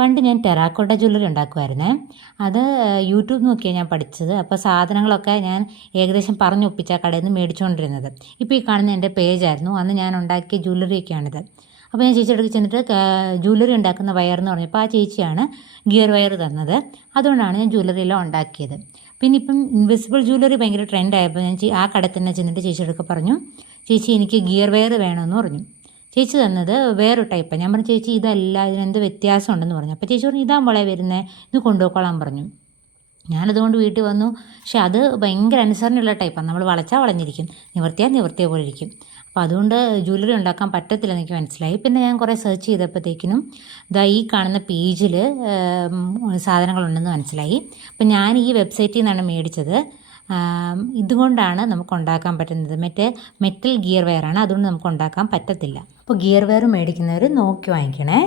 പണ്ട് ഞാൻ terracotta jewellery ഉണ്ടാക്കുമായിരുന്നേ. അത് യൂട്യൂബ് നോക്കിയാണ് ഞാൻ പഠിച്ചത്. അപ്പോൾ സാധനങ്ങളൊക്കെ ഞാൻ ഏകദേശം പറഞ്ഞൊപ്പിച്ച കടയിൽ നിന്ന് മേടിച്ചുകൊണ്ടിരുന്നത്. ഇപ്പോൾ ഈ കാണുന്ന എൻ്റെ പേജായിരുന്നു. അന്ന് ഞാൻ ഉണ്ടാക്കിയ ജ്വല്ലറിയൊക്കെയാണിത്. അപ്പോൾ ഞാൻ ചേച്ചിയുടെ അടുത്ത് ചെന്നിട്ട് ജ്വല്ലറി ഉണ്ടാക്കുന്ന വയറെന്ന് പറഞ്ഞപ്പോൾ ആ ചേച്ചിയാണ് ഗിയർ വയർ തന്നത്. അതുകൊണ്ടാണ് ഞാൻ ജ്വല്ലറിയെല്ലാം ഉണ്ടാക്കിയത്. പിന്നെ ഇപ്പം ഇൻവിസിബിൾ ജ്വല്ലറി ഭയങ്കര ട്രെൻഡായപ്പോൾ ഞാൻ ആ കടയിൽ തന്നെ ചെന്നിട്ട് ചേച്ചിയുടെ പറഞ്ഞു, ചേച്ചി എനിക്ക് ഗിയർ വയർ വേണമെന്ന് പറഞ്ഞു. ചേച്ചി തന്നത് വേറൊരു ടൈപ്പാണ്. ഞാൻ പറഞ്ഞു, ചേച്ചി ഇതല്ല, ഇതിനെന്ത് വ്യത്യാസം ഉണ്ടെന്ന് പറഞ്ഞു. അപ്പോൾ ചേച്ചി പറഞ്ഞു, ഇതാ മോളെ വരുന്നത്, ഇത് കൊണ്ടുപോയിക്കോളാൻ പറഞ്ഞു. ഞാനതുകൊണ്ട് വീട്ടിൽ വന്നു. പക്ഷെ അത് ഭയങ്കര അനുസരണയുള്ള ടൈപ്പാണ്. നമ്മൾ വളച്ചാൽ വളഞ്ഞിരിക്കും, നിവർത്തിയ പോലെ ഇരിക്കും. അപ്പോൾ അതുകൊണ്ട് ജ്വല്ലറി ഉണ്ടാക്കാൻ പറ്റത്തില്ലെന്ന് എനിക്ക് മനസ്സിലായി. പിന്നെ ഞാൻ കുറേ സെർച്ച് ചെയ്തപ്പോഴത്തേക്കിനും ഇതാ ഈ കാണുന്ന പേജിൽ സാധനങ്ങളുണ്ടെന്ന് മനസ്സിലായി. അപ്പം ഞാൻ ഈ വെബ്സൈറ്റിൽ നിന്നാണ് മേടിച്ചത്. ഇതുകൊണ്ടാണ് നമുക്ക് ഉണ്ടാക്കാൻ പറ്റുന്നത്. മെറ്റൽ ഗിയർ വയറാണ്, അതുകൊണ്ട് നമുക്ക് ഉണ്ടാക്കാൻ പറ്റത്തില്ല. അപ്പോൾ ഗിയർ വയർ മേടിക്കുന്നവർ നോക്കി വാങ്ങിക്കണേ.